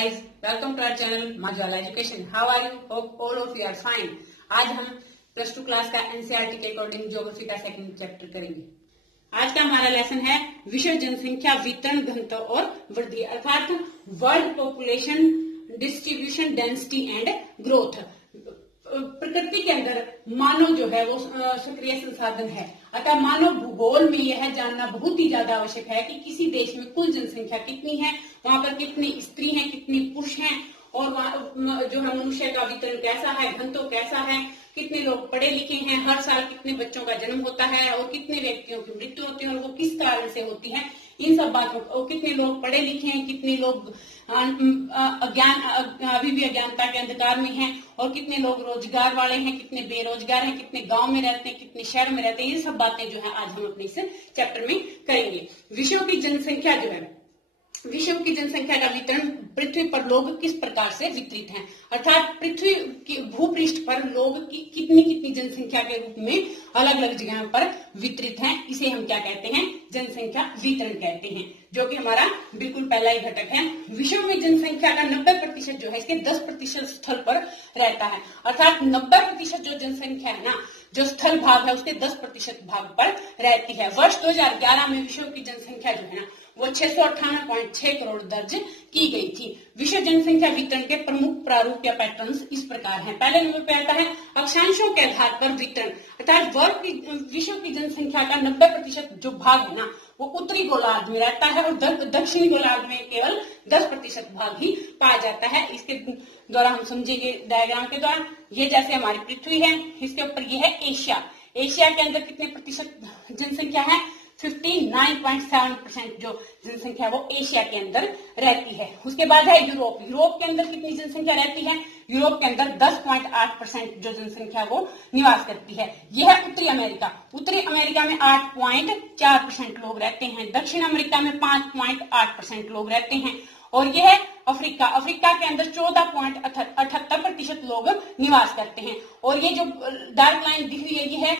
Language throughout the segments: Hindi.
guys, welcome to our channel Majwala Education. How are you? Hope all of you are fine. आज हम प्लस 2 क्लास का एनसीईआरटी के अकॉर्डिंग ज्योग्राफी का सेकंड चैप्टर करेंगे। आज का हमारा लेसन है विश्व जनसंख्या वितरण घनत्व और वृद्धि अर्थात world population distribution density and growth. प्रकृति के अंदर मानव जो है वो सक्रिय संसाधन है, अतः मानव भूगोल में यह जानना बहुत ही ज्यादा आवश्यक है कि किसी देश में कुल जनसंख्या कितनी है, वहां पर कितनी स्त्री हैं, कितनी पुरुष हैं, और जो है मनुष्य का वितरण कैसा है, घनत्व कैसा है, कितने लोग पढ़े लिखे हैं, हर साल कितने बच्चों का जन्म होता है और कितने व्यक्तियों की मृत्यु होती है और वो किस कारण से होती है। इन सब बातों को, कितने लोग पढ़े लिखे हैं, कितने लोग अभी भी अज्ञानता के अंधकार में हैं, और कितने लोग रोजगार वाले हैं, कितने बेरोजगार हैं, कितने गांव में रहते हैं, कितने शहर में रहते हैं। ये सब बातें जो है आज हम अपने इस चैप्टर में करेंगे। विश्व की जनसंख्या जो है, विश्व की जनसंख्या का वितरण पृथ्वी पर लोग किस प्रकार से वितरित हैं, अर्थात पृथ्वी की भूपृष्ठ पर लोग की कितनी जनसंख्या के रूप में अलग अलग जगहों पर वितरित हैं, इसे हम क्या कहते हैं, जनसंख्या वितरण कहते हैं, जो कि हमारा बिल्कुल पहला ही घटक है। विश्व में जनसंख्या का 90% जो है इसके 10% स्थल पर रहता है, अर्थात 90% जो जनसंख्या है ना, जो स्थल भाग है उसके 10% भाग पर रहती है। वर्ष 2011 में विश्व की जनसंख्या जो है ना वो 658.6 करोड़ दर्ज की गई थी। विश्व जनसंख्या वितरण के प्रमुख प्रारूप या पैटर्न्स इस प्रकार हैं। पहले नंबर पे आता है अक्षांशों के आधार पर वितरण, अर्थात विश्व की जनसंख्या का 90% जो भाग है ना वो उत्तरी गोलार्ध में रहता है और दक्षिणी गोलार्ध में केवल 10% भाग ही पाया जाता है। इसके द्वारा हम समझेंगे डायग्राम के द्वारा। ये जैसे हमारी पृथ्वी है, इसके ऊपर ये है एशिया। एशिया के अंदर कितने प्रतिशत जनसंख्या है, 59.7% जो जनसंख्या वो एशिया के अंदर रहती है। उसके बाद है यूरोप। यूरोप के अंदर कितनी जनसंख्या रहती है, यूरोप के अंदर 10.8% जो जनसंख्या वो निवास करती है। यह है उत्तरी अमेरिका। उत्तरी अमेरिका में 8.4% लोग रहते हैं, दक्षिण अमेरिका में 5.8% लोग रहते हैं, और यह है अफ्रीका। अफ्रीका के अंदर 14.78% लोग निवास करते हैं, और ये जो डार्क लाइन दिख रही है ये है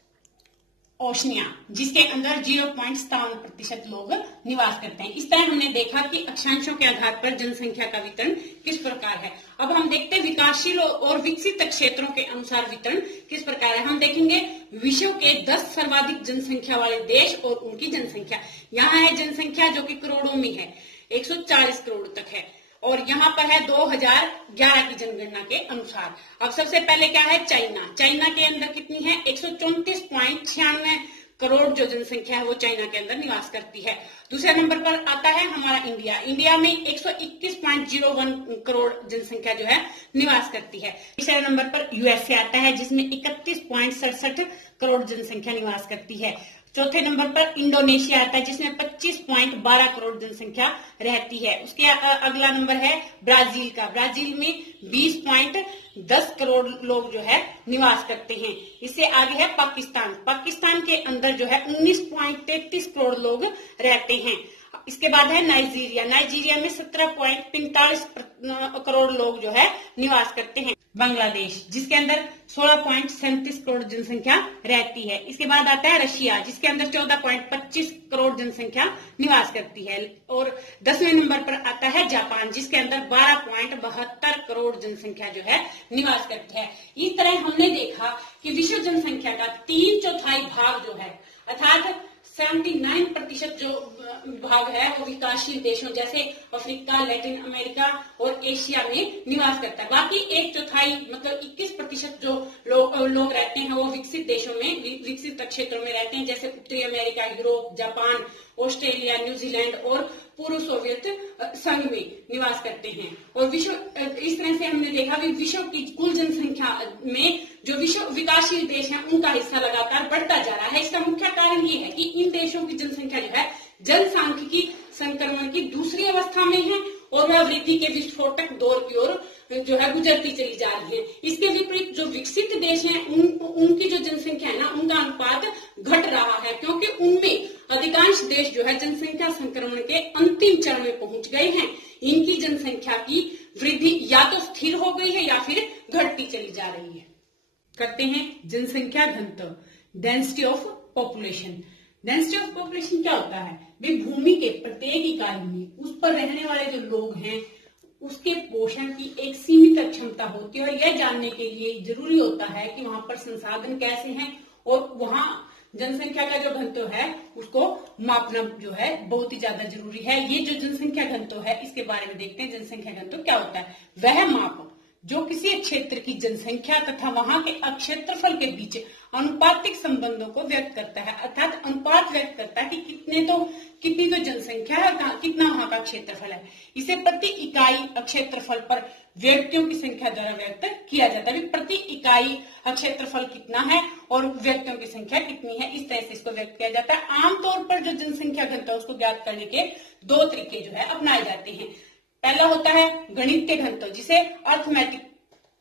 ओशनिया, जिसके अंदर 0.57% लोग निवास करते हैं। इस तरह हमने देखा कि अक्षांशों के आधार पर जनसंख्या का वितरण किस प्रकार है। अब हम देखते हैं विकासशील और विकसित क्षेत्रों के अनुसार वितरण किस प्रकार है। हम देखेंगे विश्व के 10 सर्वाधिक जनसंख्या वाले देश और उनकी जनसंख्या। यहाँ है जनसंख्या जो कि करोड़ों में है, 140 करोड़ तक है, और यहाँ पर है 2011 की जनगणना के अनुसार। अब सबसे पहले क्या है, चाइना। चाइना के अंदर कितनी है, 134.96 करोड़ जो जनसंख्या है वो चाइना के अंदर निवास करती है। दूसरे नंबर पर आता है हमारा इंडिया। इंडिया में 121.01 करोड़ जनसंख्या जो है निवास करती है। तीसरे नंबर पर यूएसए आता है जिसमें 31.67 करोड़ जनसंख्या निवास करती है। चौथे नंबर पर इंडोनेशिया आता है जिसमें 25.12 करोड़ जनसंख्या रहती है। उसके अगला नंबर है ब्राजील का। ब्राजील में 20.10 करोड़ लोग जो है निवास करते हैं। इससे आगे है पाकिस्तान। पाकिस्तान के अंदर जो है 19.33 करोड़ लोग रहते हैं। इसके बाद है नाइजीरिया। नाइजीरिया में 17.45 करोड़ लोग जो है निवास करते हैं। बांग्लादेश जिसके अंदर 16.37 करोड़ जनसंख्या रहती है। इसके बाद आता है रशिया जिसके अंदर 14.25 करोड़ जनसंख्या निवास करती है, और 10वें नंबर पर आता है जापान जिसके अंदर 12.72 करोड़ जनसंख्या जो है निवास करती है। इस तरह हमने देखा कि विश्व जनसंख्या का 3/4 भाग जो है, अर्थात 79% जो भाग है वो विकासशील देशों जैसे अफ्रीका, लैटिन अमेरिका और एशिया में निवास करता है। बाकी 1/4 मतलब 21% जो लोग रहते हैं वो विकसित देशों में, विकसित क्षेत्रों में रहते हैं, जैसे उत्तरी America, Europe, Japan, Australia, New Zealand और पूर्व सोवियत संघ में निवास करते हैं। और विश्व, इस तरह से हमने देखा कि विश्व की कुल जनसंख्या में जो विश्व विकासशील देश हैं उनका हिस्सा लगातार बढ़ता जा रहा है। इसका मुख्य कारण ये है कि इन देशों की जनसंख्या जो है जनसांख्यिकी संक्रमण की दूसरी अवस्था में है और वह वृद्धि के विस्फोटक दौर की ओर जो है गुजरती चली जा रही है। इसके विपरीत जो विकसित देश हैं उनकी जो जनसंख्या है ना उनका अनुपात घट रहा है, क्योंकि उनमें अधिकांश देश जो है जनसंख्या संक्रमण के अंतिम चरण में पहुंच गए हैं। इनकी जनसंख्या की वृद्धि या तो स्थिर हो गई है या फिर घटती चली जा रही है। करते हैं जनसंख्या घनत्व, density of population. Density of population क्या होता है, वे भूमि के प्रत्येक इकाई में उस पर रहने वाले जो लोग हैं उसके पोषण की एक सीमित क्षमता होती है, और यह जानने के लिए जरूरी होता है कि वहां पर संसाधन कैसे हैं और वहां जनसंख्या का जो घनत्व है उसको मापना जो है बहुत ही ज्यादा जरूरी है। ये जो जनसंख्या घनत्व है इसके बारे में देखते हैं। जनसंख्या घनत्व क्या होता है? वह माप जो किसी क्षेत्र की जनसंख्या तथा वहां के क्षेत्रफल के बीच अनुपातिक संबंधों को व्यक्त करता है, अर्थात अनुपात व्यक्त करता है कि कितनी तो जनसंख्या है, कितना वहां का क्षेत्रफल है। इसे प्रति इकाई क्षेत्रफल पर व्यक्तियों की संख्या द्वारा व्यक्त किया जाता है। प्रति इकाई क्षेत्रफल कितना है और व्यक्तियों की संख्या कितनी है, इस तरह से इसको व्यक्त किया जाता है। आमतौर पर जो जनसंख्या घनत्व उसको ज्ञात करने के दो तरीके जो है अपनाए जाते हैं। पहला होता है गणितीय घनत्व, जिसे अर्थमेटिक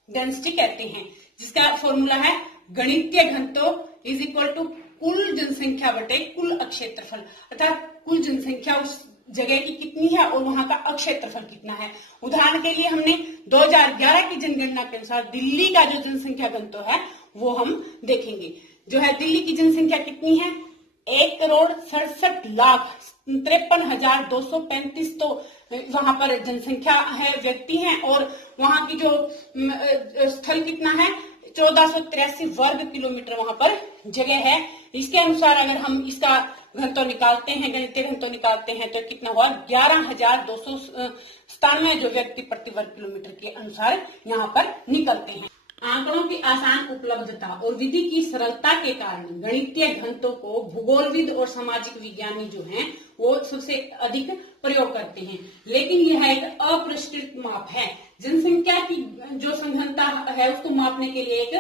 डेंसिटी कहते हैं, जिसका फॉर्मूला है गणितीय घनत्व इज इक्वल टू कुल जनसंख्या बटे कुल क्षेत्रफल, अर्थात कुल जनसंख्या उस जगह की कितनी है और वहां का क्षेत्रफल कितना है। उदाहरण के लिए हमने 2011 की जनगणना के अनुसार दिल्ली का जो जनसंख्या घनत्व है वो हम देखेंगे। जो है दिल्ली की जनसंख्या कितनी है? 1,67,53,235 तो वहां पर जनसंख्या है, व्यक्ति हैं, और वहां की जो स्थल कितना है? 1483 वर्ग किलोमीटर वहां पर जगह है। इसके अनुसार अगर हम इसका घनत्व निकालते हैं, गणितीय घनत्व निकालते हैं, तो कितना हुआ? 11,297 जो व्यक्ति प्रति वर्ग किलोमीटर के अनुसार यहाँ पर निकलते हैं। आंकड़ों की आसान उपलब्धता और विधि की सरलता के कारण गणितीय घनत्व को भूगोलविद और सामाजिक विज्ञानी जो हैं वो सबसे अधिक प्रयोग करते हैं, लेकिन यह एक अप्रचलित माप है। जनसंख्या की जो संघनता है उसको मापने के लिए एक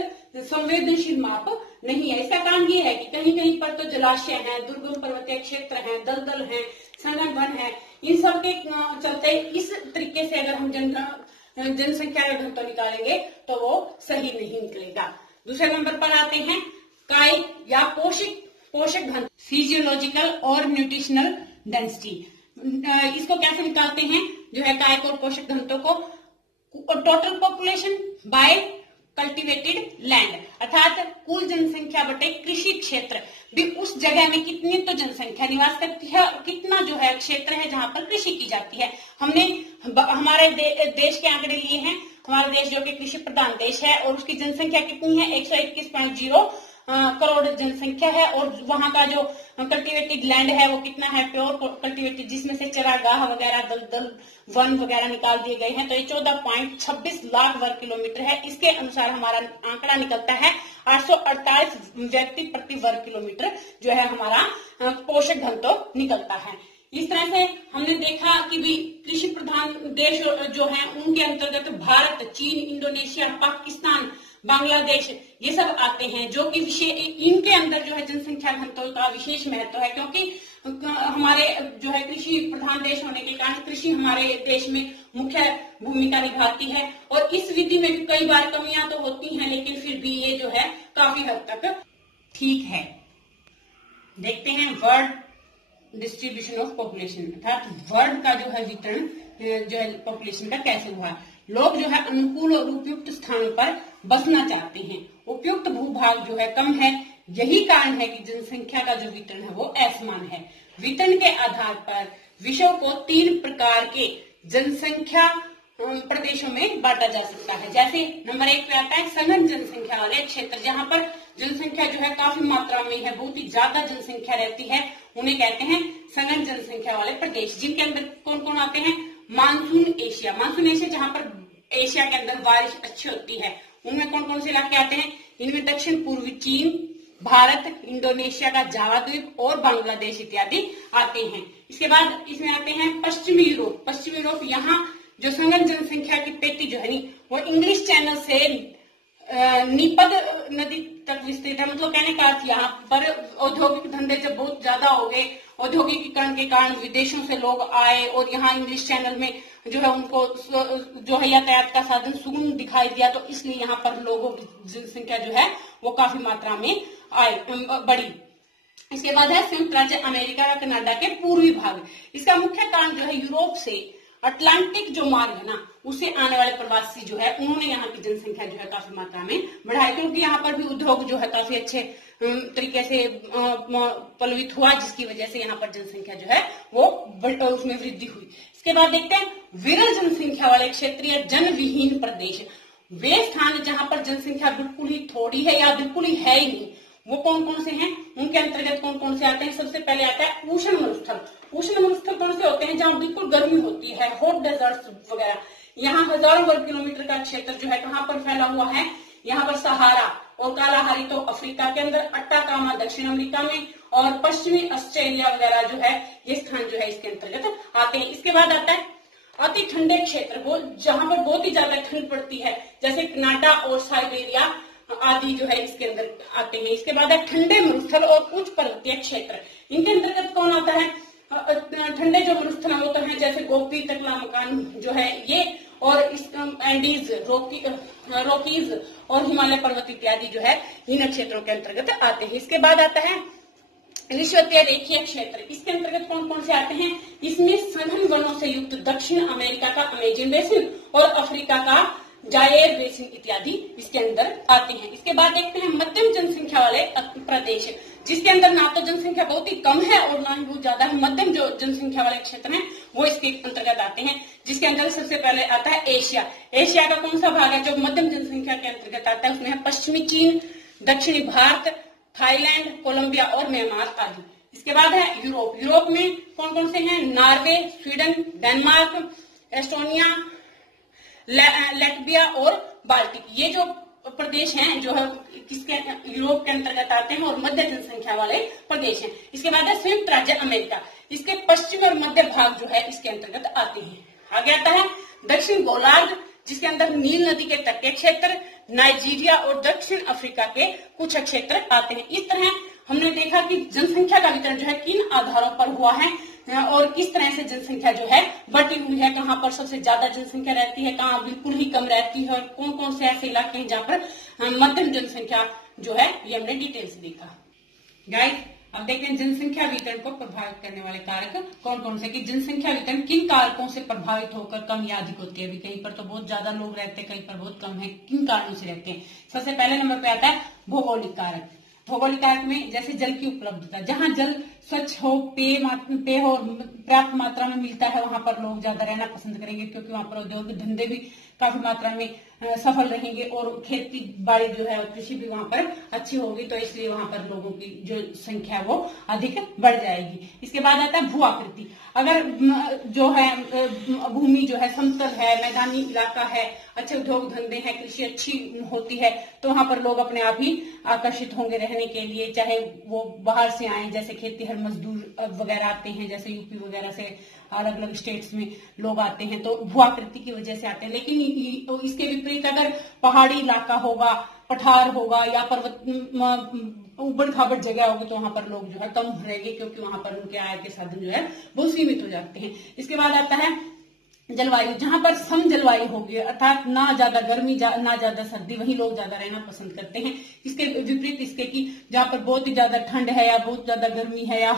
संवेदनशील माप नहीं है। इसका कारण ये है कि कहीं कहीं पर तो जलाशय हैं, दुर्गम पर्वतीय क्षेत्र हैं, दलदल हैं, सघन वन है, इन सब के चलते इस तरीके से अगर हम जनसंख्या का घनत्व निकालेंगे तो वो सही नहीं निकलेगा। दूसरे नंबर पर आते हैं कायिक या पोषक घनत्व, फिजियोलॉजिकल और न्यूट्रिशनल डेंसिटी। इसको कैसे निकालते हैं? जो है कायिक और पोषक घनत्व को total population bye cultivated land, अर्थात कुल जनसंख्या बटे कृषि क्षेत्र भी उस जगह में कितनी तो जनसंख्या निवास करती है और कितना जो है क्षेत्र है जहां पर कृषि की जाती है। हमने हमारे देश के आंकड़े लिए हैं। हमारा देश जो कि कृषि प्रधान देश है और उसकी जनसंख्या कितनी है? 121.0 करोड़ जनसंख्या है, और वहां का जो कल्टिवेटेड लैंड है वो कितना है? प्योर कल्टिवेटेड, जिसमें से चरागाह वगैरह, दलदल, वन वगैरह निकाल दिए गए हैं, तो ये 14.26 लाख वर्ग किलोमीटर है। इसके अनुसार हमारा आंकड़ा निकलता है 848 व्यक्ति प्रति वर्ग किलोमीटर जो है हमारा पोषक घनत्व निकलता है। इस तरह से हमने देखा कि भी कृषि प्रधान देश जो है उनके अंतर्गत भारत, चीन, इंडोनेशिया, पाकिस्तान, बांग्लादेश ये सब आते हैं, जो कि इनके अंदर जो है जनसंख्या घनत्व का विशेष महत्व है, क्योंकि हमारे जो है कृषि प्रधान देश होने के कारण कृषि हमारे देश में मुख्य भूमिका निभाती है। और इस विधि में भी कई बार कमियां तो होती हैं, लेकिन फिर भी ये जो है काफी हद तक ठीक है। देखते हैं वर्ल्ड डिस्ट्रीब्यूशन ऑफ पॉपुलेशन, अर्थात वर्ल्ड का जो है वितरण जो है पॉपुलेशन का कैसे हुआ। लोग जो है अनुकूल और उपयुक्त स्थानों पर बसना चाहते हैं, उपयुक्त भूभाग जो है कम है। यही कारण है कि जनसंख्या का जो वितरण है वो असमान है। वितरण के आधार पर विश्व को 3 प्रकार के जनसंख्या प्रदेशों में बांटा जा सकता है। जैसे नंबर 1 पे आता है सघन जनसंख्या वाले क्षेत्र, जहां पर जनसंख्या जो है काफी मात्रा में है, बहुत ही ज्यादा जनसंख्या रहती है, उन्हें कहते हैं सघन जनसंख्या वाले प्रदेश। जिनके अंदर कौन कौन आते हैं? मानसून एशिया जहां पर एशिया के अंदर बारिश अच्छी होती है, उनमें कौन कौन से इलाके आते हैं? इनमें दक्षिण पूर्वी चीन, भारत, इंडोनेशिया का जावा द्वीप और बांग्लादेश इत्यादि आते हैं। इसके बाद इसमें आते हैं पश्चिमी यूरोप। यहाँ जो सघन जनसंख्या की पेटी जो है वो इंग्लिश चैनल से नीपद नदी तक विस्तृत है। मतलब कहने का अर्थ यहाँ पर औद्योगिक धंधे जब बहुत ज्यादा हो गए, औद्योगिकीकरण के कारण विदेशों से लोग आए और यहाँ इंग्लिश चैनल में जो है उनको जो है यातायात का साधन सुगम दिखाई दिया, तो इसलिए यहाँ पर लोगों की जनसंख्या जो है वो काफी मात्रा में बढ़ी। इसके बाद है संयुक्त राज्य अमेरिका का कनाडा के पूर्वी भाग। इसका मुख्य कारण जो है यूरोप से अटलांटिक जो मार्ग है ना, उसे आने वाले प्रवासी जो है उन्होंने यहाँ की जनसंख्या जो है काफी मात्रा में बढ़ाई, क्योंकि यहाँ पर भी उद्योग जो है काफी अच्छे तरीके से पल्लवित हुआ, जिसकी वजह से यहाँ पर जनसंख्या जो है वो उसमें वृद्धि हुई। इसके बाद देखते हैं विरल जनसंख्या वाले क्षेत्र या जनविहीन प्रदेश। वे स्थान जहां पर जनसंख्या बिल्कुल ही थोड़ी है या बिल्कुल ही है ही नहीं, वो कौन कौन से हैं, उनके अंतर्गत कौन कौन से आते हैं। सबसे पहले आता है उष्ण मरुस्थल। उष्ण मरुस्थल कौन से होते हैं, जहां बिल्कुल गर्मी होती है, हॉट डेजर्ट्स वगैरह। यहाँ हजारों वर्ग किलोमीटर का क्षेत्र जो है कहाँ पर फैला हुआ है, यहाँ पर सहारा और कालाहारी तो अफ्रीका के अंदर, अट्टाकामा दक्षिण अमेरिका में, और पश्चिमी ऑस्ट्रेलिया वगैरह जो है ये स्थान जो है इसके अंतर्गत आते हैं। इसके बाद आता है अति ठंडे क्षेत्र, वो जहां पर बहुत ही ज्यादा ठंड पड़ती है, जैसे कनाडा और साइबेरिया आदि जो है इसके अंदर आते हैं। इसके बाद है ठंडे मरुस्थल और उच्च पर्वतीय क्षेत्र। इनके अंतर्गत कौन आता है, ठंडे जो मरुस्थल होते हैं जैसे गोपी तकला मकान जो है ये, और इस एंडीज रॉकीज और हिमालय पर्वत इत्यादि जो है इन क्षेत्रों के अंतर्गत आते हैं। इसके बाद आता है विषुवतीय रेखीय क्षेत्र। इसके अंतर्गत कौन कौन से आते हैं, इसमें सघन वनों से युक्त दक्षिण अमेरिका का अमेजन बेसिन और अफ्रीका का जायर बेसिन इत्यादि इसके अंदर आते हैं। इसके बाद देखते हैं मध्यम जनसंख्या वाले प्रदेश, जिसके अंदर ना तो जनसंख्या बहुत ही कम है और ना ही बहुत ज्यादा है, मध्यम जो जनसंख्या वाले क्षेत्र हैं वो इसके अंतर्गत आते हैं। जिसके अंदर सबसे पहले आता है एशिया। एशिया का कौन सा भाग है जो मध्यम जनसंख्या के अंतर्गत आता है, उसमें है पश्चिमी चीन, दक्षिणी भारत, थाईलैंड, कोलंबिया और म्यांमार आदि। इसके बाद है यूरोप। यूरोप में कौन कौन से हैं, Norway, Sweden, Denmark, Estonia, Latvia और बाल्टिक। ये जो प्रदेश हैं जो है किसके यूरोप के अंतर्गत आते हैं और मध्य जनसंख्या वाले प्रदेश हैं। इसके बाद है संयुक्त राज्य अमेरिका। इसके पश्चिम और मध्य भाग जो है इसके अंतर्गत आते हैं। आगे आता है दक्षिण गोलार्ध, जिसके अंदर नील नदी के तटीय क्षेत्र, नाइजीरिया और दक्षिण अफ्रीका के कुछ क्षेत्र आते हैं। इस तरह हमने देखा कि जनसंख्या का वितरण जो है किन आधारों पर हुआ है और किस तरह से जनसंख्या जो है बढ़ती हुई है, कहाँ पर सबसे ज्यादा जनसंख्या रहती है, कहाँ बिल्कुल ही कम रहती है, और कौन कौन से ऐसे इलाके हैं जहाँ पर मध्यम जनसंख्या जो है ये हमने डिटेल से देखा। गाइस अब देखते हैं जनसंख्या वितरण को प्रभावित करने वाले कारक कौन कौन से, कि जनसंख्या वितरण किन कारकों से प्रभावित होकर कम या अधिक होती है। अभी कहीं पर तो बहुत ज्यादा लोग रहते हैं, कहीं पर बहुत कम है, किन कारणों से रहते हैं। सबसे पहले नंबर पे आता है भौगोलिक कारक। भौगोलिक कारक में जैसे जल की उपलब्धता, जहां जल स्वच्छ हो, पेय हो, पर्याप्त मात्रा में मिलता है, वहां पर लोग ज्यादा रहना पसंद करेंगे, क्योंकि वहां पर उद्योग धंधे भी काफी मात्रा में सफल रहेंगे और खेती बाड़ी जो है कृषि भी वहां पर अच्छी होगी, तो इसलिए वहां पर लोगों की जो संख्या है वो अधिक बढ़ जाएगी। इसके बाद आता है भू आकृति। अगर जो है भूमि जो है समतल है, मैदानी इलाका है, अच्छे उद्योग धंधे हैं, कृषि अच्छी होती है, तो वहां पर लोग अपने आप ही आकर्षित होंगे रहने के लिए, चाहे वो बाहर से आए, जैसे खेतीहर मजदूर वगैरह आते हैं, जैसे यूपी वगैरह से अलग अलग स्टेट्स में लोग आते हैं, तो भू आकृति की वजह से आते हैं। लेकिन इसके विपरीत अगर पहाड़ी इलाका होगा, पठार होगा या पर्वत ऊबड़ खाबड़ जगह होगी, तो वहां पर लोग जो है कम रहेंगे, क्योंकि वहां पर उनके आय के साधन जो है वो सीमित हो जाते हैं। इसके बाद आता है जलवायु। जहां पर सम जलवायु होगी, अर्थात ना ज्यादा गर्मी ना ज्यादा सर्दी, वहीं लोग ज्यादा रहना पसंद करते हैं। इसके विपरीत इसके कि जहां पर बहुत ही ज्यादा ठंड है या बहुत ज्यादा गर्मी है या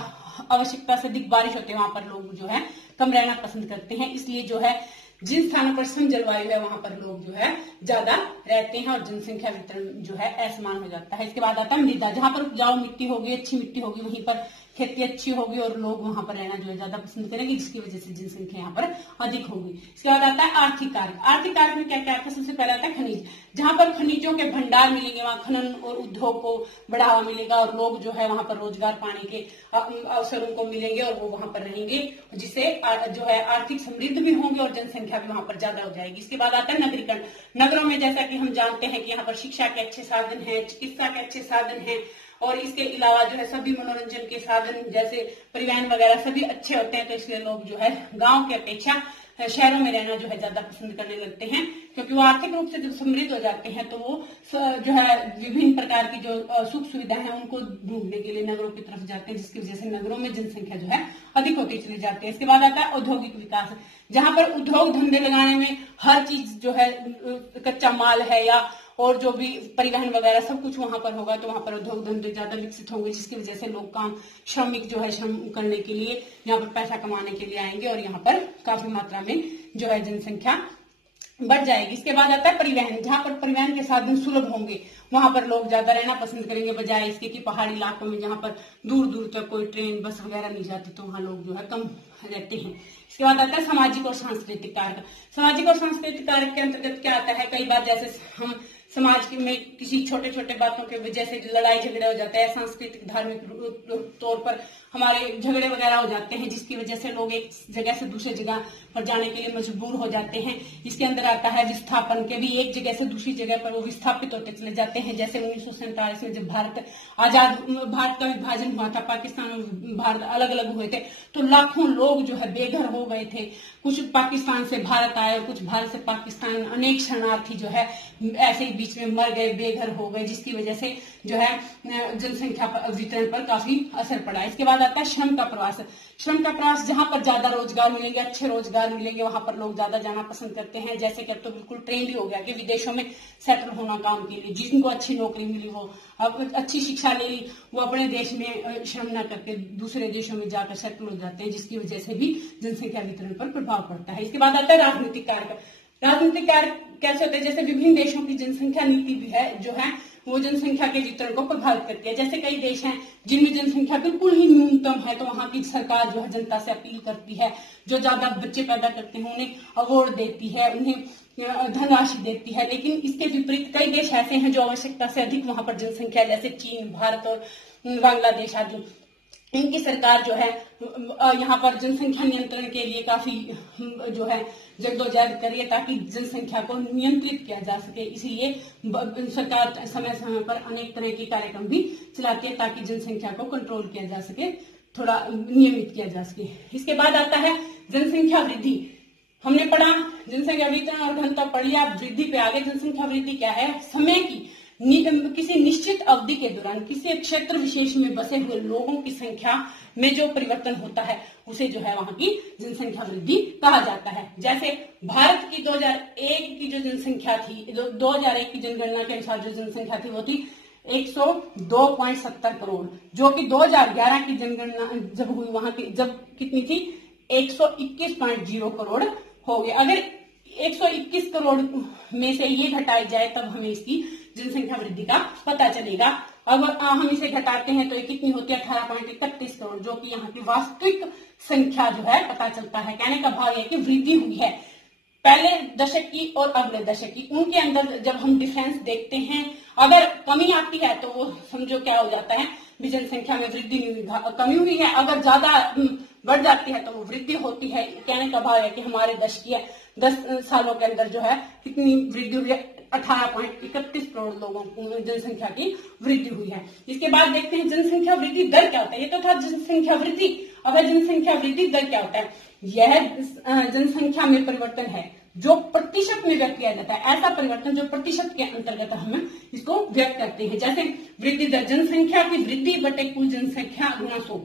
आवश्यकता से अधिक बारिश होती है, वहां पर लोग जो है कम रहना पसंद करते हैं। इसलिए जो है जिन स्थानों पर सम जलवायु है वहां पर लोग जो है ज्यादा रहते हैं और जनसंख्या वितरण जो है असमान हो जाता है। इसके बाद आता है मृदा। जहां पर उपजाऊ मिट्टी होगी, अच्छी मिट्टी होगी, वहीं पर खेती अच्छी होगी और लोग वहां पर रहना जो है ज्यादा पसंद करेंगे, जिसकी वजह से जनसंख्या यहाँ पर अधिक होगी। इसके बाद आता है आर्थिक कारक। आर्थिक कारक में क्या क्या आता है, सबसे पहले आता है खनिज। जहां पर खनिजों के भंडार मिलेंगे, वहां खनन और उद्योग को बढ़ावा मिलेगा और लोग जो है वहां पर रोजगार पाने के अवसर उनको मिलेंगे और वो वहां पर रहेंगे, जिससे जो है आर्थिक समृद्ध भी होंगे और जनसंख्या भी वहां पर ज्यादा हो जाएगी। इसके बाद आता है नगरीकरण। नगरों में जैसा कि हम जानते हैं कि यहाँ पर शिक्षा के अच्छे साधन है, चिकित्सा के अच्छे साधन है, और इसके अलावा जो है सभी मनोरंजन के साधन जैसे परिवहन वगैरह सभी अच्छे होते हैं, तो इसलिए लोग जो है गांव की अपेक्षा शहरों में रहना जो है ज्यादा पसंद करने लगते हैं, क्योंकि वो आर्थिक रूप से जब समृद्ध हो जाते हैं तो वो जो है विभिन्न प्रकार की जो सुख सुविधाएं हैं उनको ढूंढने के लिए नगरों की तरफ जाते हैं, जिसकी वजह से नगरों में जनसंख्या जो है अधिक होती चली जाती है। इसके बाद आता है औद्योगिक विकास। जहां पर उद्योग धंधे लगाने में हर चीज जो है कच्चा माल है या और जो भी परिवहन वगैरह सब कुछ वहां पर होगा, तो वहां पर उद्योग धंधे ज्यादा विकसित होंगे, जिसकी वजह से लोग काम श्रमिक जो है श्रम करने के लिए यहाँ पर पैसा कमाने के लिए आएंगे और यहाँ पर काफी मात्रा में जो है जनसंख्या बढ़ जाएगी। इसके बाद आता है परिवहन, जहां पर परिवहन के साधन सुलभ होंगे वहां पर लोग ज्यादा रहना पसंद करेंगे, बजाय इसके कि पहाड़ी इलाकों में जहां पर दूर दूर तक कोई ट्रेन बस वगैरह नहीं जाती तो वहां लोग जो है कम रहते हैं। इसके बाद आता है सामाजिक और सांस्कृतिक कारक। सामाजिक और सांस्कृतिक कारक के अंतर्गत क्या आता है, कई बार जैसे हम समाज में किसी छोटे छोटे बातों की वजह से लड़ाई झगड़े हो जाते हैं, सांस्कृतिक धार्मिक तौर पर हमारे झगड़े वगैरह हो जाते हैं, जिसकी वजह से लोग एक जगह से दूसरी जगह पर जाने के लिए मजबूर हो जाते हैं। इसके अंदर आता है विस्थापन के भी, एक जगह से दूसरी जगह पर वो विस्थापित होते चले जाते हैं। जैसे 1947 में जब भारत का विभाजन हुआ था, पाकिस्तान और भारत अलग अलग हुए थे, तो लाखों लोग जो है बेघर हो गए थे। कुछ पाकिस्तान से भारत आए और कुछ भारत से पाकिस्तान, अनेक शरणार्थी जो है ऐसे ही बीच में मर गए, बेघर हो गए, जिसकी वजह से जो है जनसंख्या वितरण पर काफी असर पड़ा। इसके बाद आता है श्रम का प्रवास। श्रम का प्रवास, जहां पर ज्यादा रोजगार मिलेंगे, अच्छे रोजगार मिलेंगे, वहां पर लोग ज्यादा जाना पसंद करते हैं। जैसे कि अब तो बिल्कुल ट्रेंड ही हो गया कि विदेशों में सेटल होना काम के लिए, जिनको अच्छी नौकरी मिली, वो अब अच्छी शिक्षा ले ली, वो अपने देश में श्रम न करके दूसरे देशों में जाकर सेटल हो जाते हैं, जिसकी वजह से भी जनसंख्या वितरण पर प्रभाव पड़ता है। इसके बाद आता है राजनीतिक कारक। राजनीतिक कारक कैसे होते हैं, जैसे विभिन्न देशों की जनसंख्या नीति भी है जो है वो जनसंख्या के वितरण को प्रभावित करती है। जैसे कई देश हैं जिनमें जनसंख्या बिल्कुल ही न्यूनतम है, तो वहां की सरकार जो है जनता से अपील करती है, जो ज्यादा बच्चे पैदा करते हैं उन्हें अवार्ड देती है, उन्हें धनराशि देती है। लेकिन इसके विपरीत कई देश ऐसे हैं जो आवश्यकता से अधिक वहां पर जनसंख्या, जैसे चीन, भारत और बांग्लादेश आदि, इनकी सरकार जो है यहाँ पर जनसंख्या नियंत्रण के लिए काफी जो है जद्दोजहद करी है, ताकि जनसंख्या को नियंत्रित किया जा सके। इसीलिए सरकार समय समय पर अनेक तरह के कार्यक्रम भी चलाती है ताकि जनसंख्या को कंट्रोल किया जा सके, थोड़ा नियमित किया जा सके। इसके बाद आता है जनसंख्या वृद्धि। हमने पढ़ा जनसंख्या वितरण और घनत्व पढ़ी, आप वृद्धि पे आगे। जनसंख्या वृद्धि क्या है, समय की किसी निश्चित अवधि के दौरान किसी क्षेत्र विशेष में बसे हुए लोगों की संख्या में जो परिवर्तन होता है उसे जो है वहां की जनसंख्या वृद्धि कहा जाता है। जैसे भारत की 2001 की जो जनसंख्या थी, 2001 की जनगणना के अनुसार जो जनसंख्या थी वो थी 102.70 करोड़, जो कि 2011 की जनगणना जब हुई वहां की जब कितनी थी, 121.0 करोड़ हो गए। अगर 121 करोड़ में से ये घटाई जाए तब हमें इसकी जनसंख्या वृद्धि का पता चलेगा। अब हम इसे घटाते हैं तो ये कितनी होती है, 18.31 करोड़, जो कि यहाँ की वास्तविक संख्या जो है पता चलता है। कहने का भाव है कि वृद्धि हुई है पहले दशक की और अगले दशक की, उनके अंदर जब हम डिफरेंस देखते हैं, अगर कमी आती है तो वो समझो क्या हो जाता है, जनसंख्या में वृद्धि कमी हुई है। अगर ज्यादा बढ़ जाती है तो वो वृद्धि होती है। कहने का भाव है कि हमारे 10 सालों के अंदर जो है कितनी वृद्धि हुई है, 18.31 करोड़ लोगों की जनसंख्या की वृद्धि हुई है। इसके बाद देखते हैं जनसंख्या वृद्धि दर क्या होता है। ये तो था जनसंख्या वृद्धि, अब है जनसंख्या वृद्धि दर क्या होता है। यह जनसंख्या में परिवर्तन है जो प्रतिशत में व्यक्त किया जाता है, ऐसा परिवर्तन जो प्रतिशत के अंतर्गत हम इसको व्यक्त करते हैं। जैसे वृद्धि दर, जनसंख्या की वृद्धि बटे कुल जनसंख्या गुणा 100,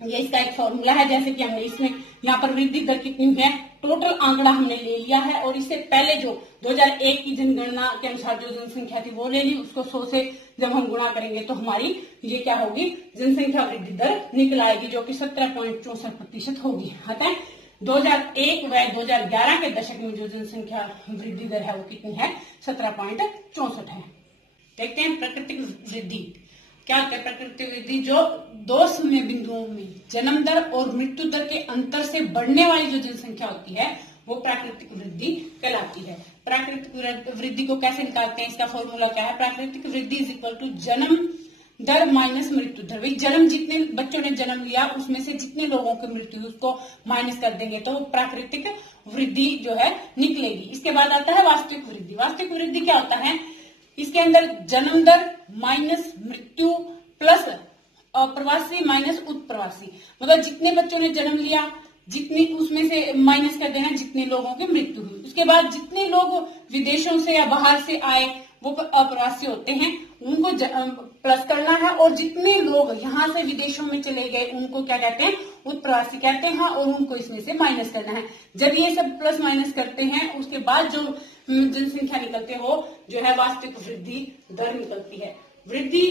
ये इसका एक फॉर्मूला है। जैसे कि हमने इसमें यहाँ पर वृद्धि दर कितनी है, टोटल आंकड़ा हमने ले लिया है और इससे पहले जो 2001 की जनगणना के अनुसार जो जनसंख्या थी वो ले ली, उसको 100 से जब हम गुणा करेंगे तो हमारी ये क्या होगी, जनसंख्या वृद्धि दर निकल आएगी, जो कि 17.64% होगी। अतः 2001 व 2011 के दशक में जो जनसंख्या वृद्धि दर है वो कितनी है, 17.64 है। देखते हैं प्राकृतिक वृद्धि क्या होता है। प्राकृतिक वृद्धि जो दो समय बिंदुओं में जन्म दर और मृत्यु दर के अंतर से बढ़ने वाली जो जनसंख्या होती है वो प्राकृतिक वृद्धि कहलाती है। प्राकृतिक वृद्धि को कैसे निकालते हैं, इसका फॉर्मूला क्या है, प्राकृतिक वृद्धि इज इक्वल टू जन्म दर माइनस मृत्यु दर। भाई जन्म, जितने बच्चों ने जन्म लिया उसमें से जितने लोगों की मृत्यु उसको माइनस कर देंगे तो प्राकृतिक वृद्धि जो है निकलेगी। इसके बाद आता है वास्तविक वृद्धि। वास्तविक वृद्धि क्या होता है, इसके अंदर जन्म दर माइनस मृत्यु प्लस प्रवासी माइनस उत्प्रवासी, मतलब जितने बच्चों ने जन्म लिया जितने उसमें से माइनस कर देना जितने लोगों की मृत्यु हुई। उसके बाद जितने लोग विदेशों से या बाहर से आए वो अप्रवासी होते हैं, उनको प्लस करना है, और जितने लोग यहाँ से विदेशों में चले गए उनको क्या कहते हैं, उत्प्रवासी कहते हैं, और उनको इसमें से माइनस करना है। जब ये सब प्लस माइनस करते हैं उसके बाद जो जनसंख्या निकलते हैं वो जो है वास्तविक वृद्धि दर निकलती है। वृद्धि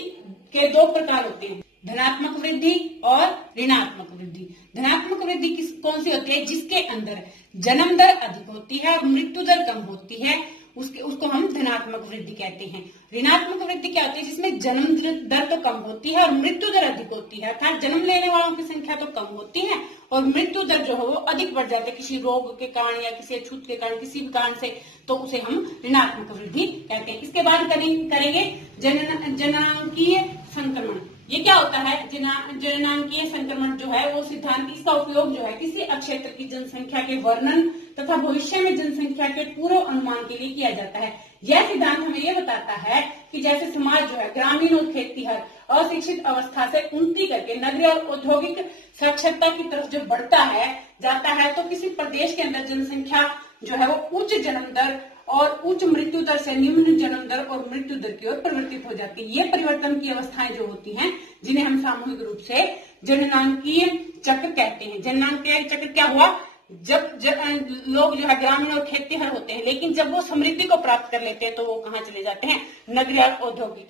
के दो प्रकार होते हैं, धनात्मक वृद्धि और ऋणात्मक वृद्धि। धनात्मक वृद्धि कौन सी होती है? जिसके अंदर जन्म दर अधिक होती है और मृत्यु दर कम होती है, उसको हम धनात्मक वृद्धि कहते हैं। ऋणात्मक वृद्धि क्या होती है? जिसमें जन्म दर तो कम होती है और मृत्यु दर अधिक होती है, अर्थात जन्म लेने वालों की संख्या तो कम होती है और मृत्यु दर जो है वो अधिक बढ़ जाती है किसी रोग के कारण या किसी अछूत के कारण, किसी भी कारण से, तो उसे हम ऋणात्मक वृद्धि कहते हैं। इसके बाद करेंगे जननांकीय संक्रमण। ये क्या होता है? जननांकीय संक्रमण जो है वो सिद्धांत, इसका उपयोग जो है किसी क्षेत्र की जनसंख्या के वर्णन तथा भविष्य में जनसंख्या के पूर्व अनुमान के लिए किया जाता है। यह सिद्धांत हमें यह बताता है कि जैसे समाज जो है ग्रामीण और खेतीहर अशिक्षित अवस्था से उन्नति करके नगरीय और औद्योगिक साक्षरता की तरफ जो बढ़ता है जाता है, तो किसी प्रदेश के अंदर जनसंख्या जो है वो उच्च जन्म दर और उच्च मृत्यु दर से निम्न जन्म दर और मृत्यु दर की ओर परिवर्तित हो जाती है। ये परिवर्तन की अवस्थाएं जो होती हैं, जिन्हें हम सामूहिक रूप से जननांकीय चक्र कहते हैं। जननांकीय चक्र क्या हुआ? जब लोग जो है ग्रामीण और खेतीहर होते हैं, लेकिन जब वो समृद्धि को प्राप्त कर लेते हैं तो वो कहाँ चले जाते हैं? नगरीय और औद्योगिक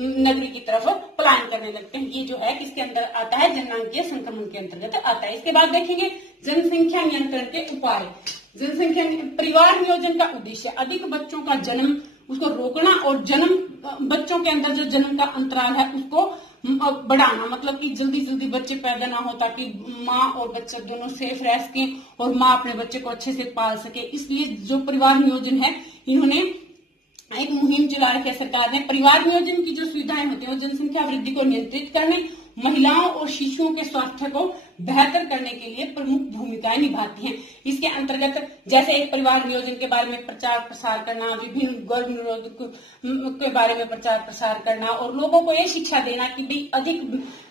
नगरी की तरफ पलायन करने लगते हैं। ये जो है किसके अंदर आता है? जननांकीय संक्रमण के अंतर्गत आता है। इसके बाद देखेंगे जनसंख्या नियंत्रण के उपाय। जनसंख्या परिवार नियोजन का उद्देश्य अधिक बच्चों का जन्म उसको रोकना और बच्चों के अंदर जो जन्म का अंतराल है उसको बढ़ाना, मतलब कि जल्दी जल्दी बच्चे पैदा ना हो, ताकि माँ और बच्चा दोनों सेफ रह सके और माँ अपने बच्चे को अच्छे से पाल सके। इसलिए जो परिवार नियोजन है, इन्होंने एक मुहिम चला रखी है सरकार ने। परिवार नियोजन की जो सुविधाएं होती है जनसंख्या वृद्धि को नियंत्रित करने, महिलाओं और शिशुओं के स्वास्थ्य को बेहतर करने के लिए प्रमुख भूमिकाएं निभाती हैं। इसके अंतर्गत जैसे एक परिवार नियोजन के बारे में प्रचार प्रसार करना, विभिन्न गर्भ निरोधक के बारे में प्रचार प्रसार करना और लोगों को ये शिक्षा देना कि भाई अधिक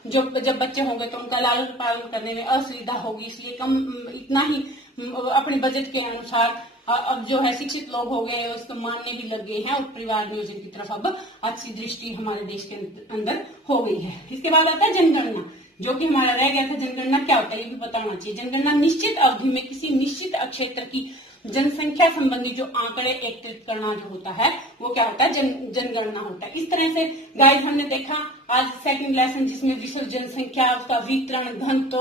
जब बच्चे होंगे तो उनका लालन पालन करने में असुविधा होगी, इसलिए कम इतना ही अपने बजट के अनुसार अब जो है शिक्षित लोग हो गए, उसको मानने भी लग गए हैं और परिवार नियोजन की तरफ अब अच्छी दृष्टि हमारे देश के अंदर हो गई है। इसके बाद आता है जनगणना, जो कि हमारा रह गया था। जनगणना क्या होता है ये भी बताना चाहिए। जनगणना निश्चित अवधि में किसी निश्चित क्षेत्र की जनसंख्या संबंधी जो आंकड़े एकत्रित करना जो होता है वो क्या होता है? जनगणना होता है। इस तरह से गाइस हमने देखा आज सेकंड लेसन, जिसमें विश्व जनसंख्या, उसका वितरण, घनत्व,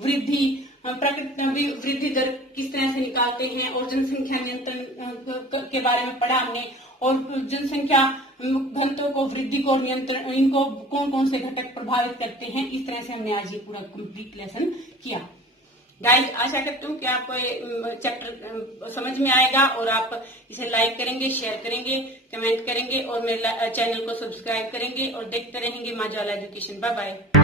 वृद्धि, प्रकृति वृद्धि दर किस तरह से निकालते हैं और जनसंख्या नियंत्रण के बारे में पढ़ा हमने, और जनसंख्या घनत्व को, वृद्धि को, नियंत्रण, इनको कौन कौन से घटक प्रभावित करते हैं। इस तरह से हमने आज ये पूरा कंप्लीट लेसन किया। गाइस आशा करती हूँ कि आपको चैप्टर समझ में आएगा और आप इसे लाइक करेंगे, शेयर करेंगे, कमेंट करेंगे और मेरे चैनल को सब्सक्राइब करेंगे और देखते रहेंगे माँ ज्वाला एजुकेशन। Bye bye.